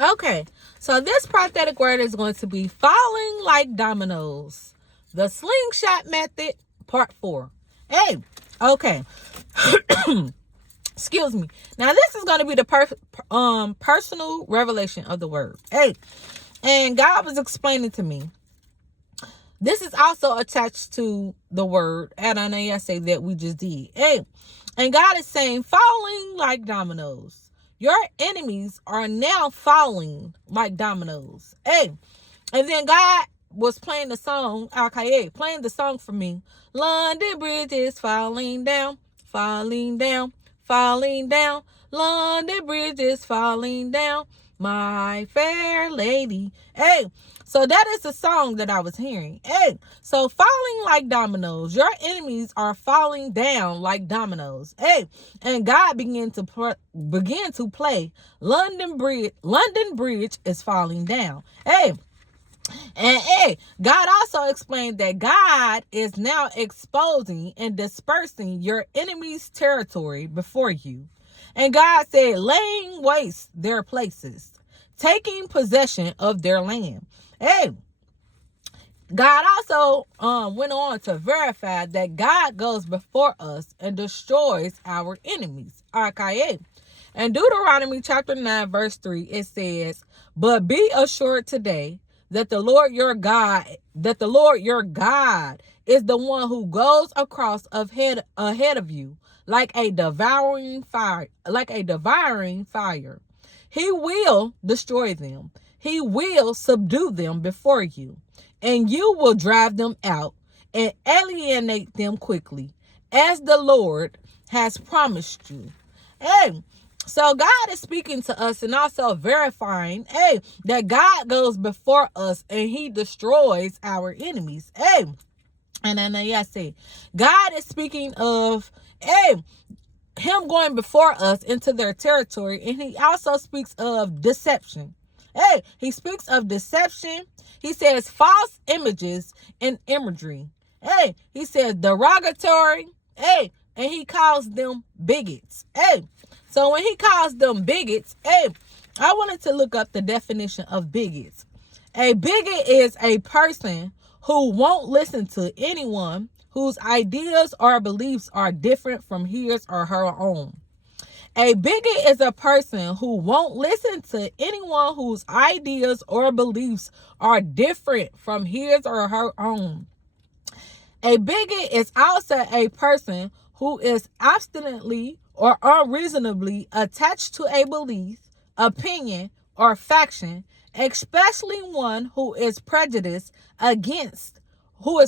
Okay, so this prophetic word is going to be falling like dominoes. The slingshot method, part 4. Hey, okay. Excuse me. Now this is going to be the personal revelation of the word. Hey, and God was explaining to me. This is also attached to the word Adonai that we just did. Hey, and God is saying, falling like dominoes. Your enemies are now falling like dominoes. Hey, and then God was playing the song, Al-Qaeda, playing the song for me. London Bridge is falling down, falling down, falling down. London Bridge is falling down, my fair lady. Hey, so that is the song that I was hearing. Hey, so falling like dominoes. Your enemies are falling down like dominoes. Hey, and God began to play London Bridge is falling down. Hey, and God also explained that God is now exposing and dispersing your enemy's territory before you. And God said, laying waste their places, taking possession of their land. Hey, God also went on to verify that God goes before us and destroys our enemies. Okay. In Deuteronomy chapter 9, verse 3, it says, but be assured today that the Lord your God is the one who goes across ahead of you like a devouring fire. He will destroy them. He will subdue them before you, and you will drive them out and alienate them quickly, as the Lord has promised you. Hey, so God is speaking to us and also verifying, that God goes before us and he destroys our enemies. Hey, and then I say, God is speaking of, him going before us into their territory, and he also speaks of deception. Hey, he speaks of deception. He says false images and imagery. Hey, he says derogatory. Hey, and he calls them bigots. Hey, so when he calls them bigots, I wanted to look up the definition of bigots. A bigot is a person who won't listen to anyone whose ideas or beliefs are different from his or her own. A bigot is a person who won't listen to anyone whose ideas or beliefs are different from his or her own. A bigot is also a person who is obstinately or unreasonably attached to a belief, opinion, or faction, especially one who is prejudiced against or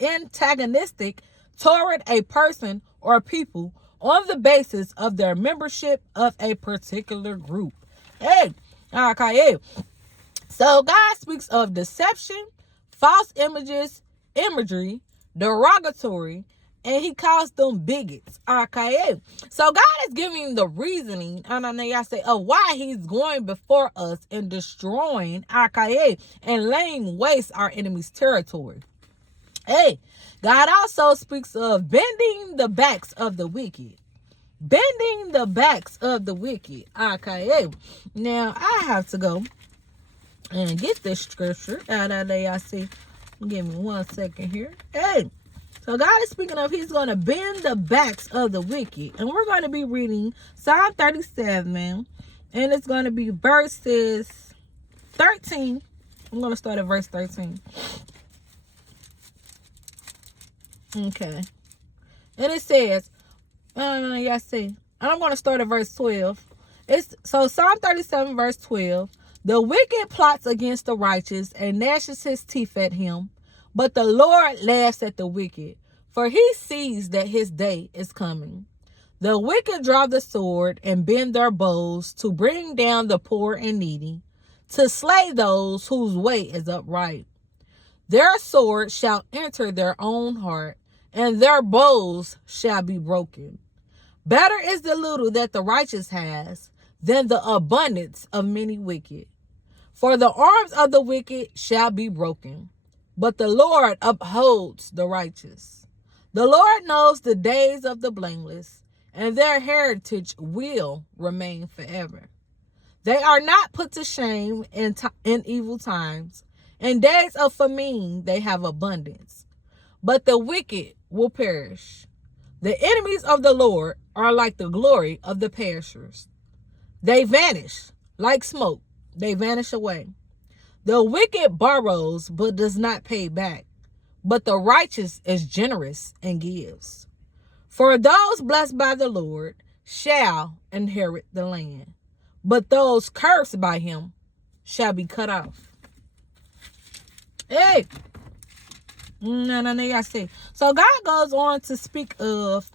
antagonistic toward a person or people on the basis of their membership of a particular group. Hey, okay. So God speaks of deception, false imagery, derogatory, and he calls them bigots. Okay. So God is giving the reasoning, of why he's going before us and destroying and laying waste our enemy's territory. Hey, God also speaks of bending the backs of the wicked. Bending the backs of the wicked. Okay. Now I have to go and get this scripture out of there. I see. Give me 1 second here. Hey, so God is speaking of he's going to bend the backs of the wicked. And we're going to be reading Psalm 37. And it's going to be verses 13. I'm going to start at verse 13. Okay. And it says, I'm going to start at verse 12. So Psalm 37, verse 12. The wicked plots against the righteous and gnashes his teeth at him. But the Lord laughs at the wicked, for he sees that his day is coming. The wicked draw the sword and bend their bows to bring down the poor and needy, to slay those whose way is upright. Their sword shall enter their own heart, and their bows shall be broken. Better is the little that the righteous has than the abundance of many wicked. For the arms of the wicked shall be broken, but the Lord upholds the righteous. The Lord knows the days of the blameless, and their heritage will remain forever. They are not put to shame in evil times. In days of famine, they have abundance. But the wicked will perish. The enemies of the Lord are like the glory of the perishers. They vanish like smoke. They vanish away. The wicked borrows but does not pay back. But the righteous is generous and gives. For those blessed by the Lord shall inherit the land, but those cursed by him shall be cut off. Hey. So God goes on to speak of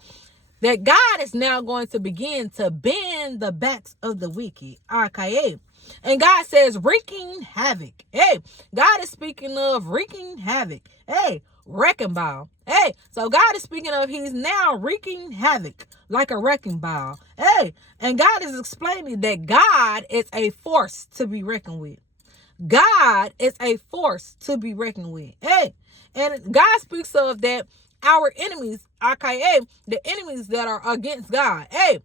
that God is now going to begin to bend the backs of the wicked. Okay. And God says, wreaking havoc. Hey, God is speaking of wreaking havoc. Hey, wrecking ball. Hey, so God is speaking of he's now wreaking havoc like a wrecking ball. Hey, and God is explaining that God is a force to be reckoned with. God is a force to be reckoned with. Hey, and God speaks of that our enemies, aka the enemies that are against God. Hey,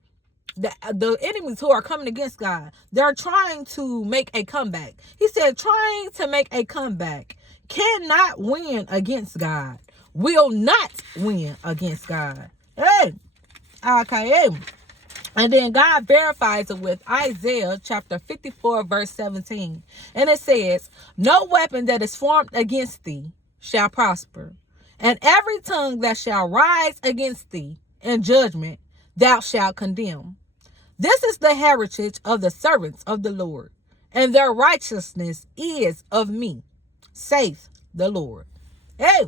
the enemies who are coming against God, they're trying to make a comeback. He said, trying to make a comeback cannot win against God, will not win against God. Hey, okay. And then God verifies it with Isaiah chapter 54, verse 17. And it says, no weapon that is formed against thee shall prosper, and every tongue that shall rise against thee in judgment thou shalt condemn. This is the heritage of the servants of the Lord, and their righteousness is of me, saith the Lord. Hey,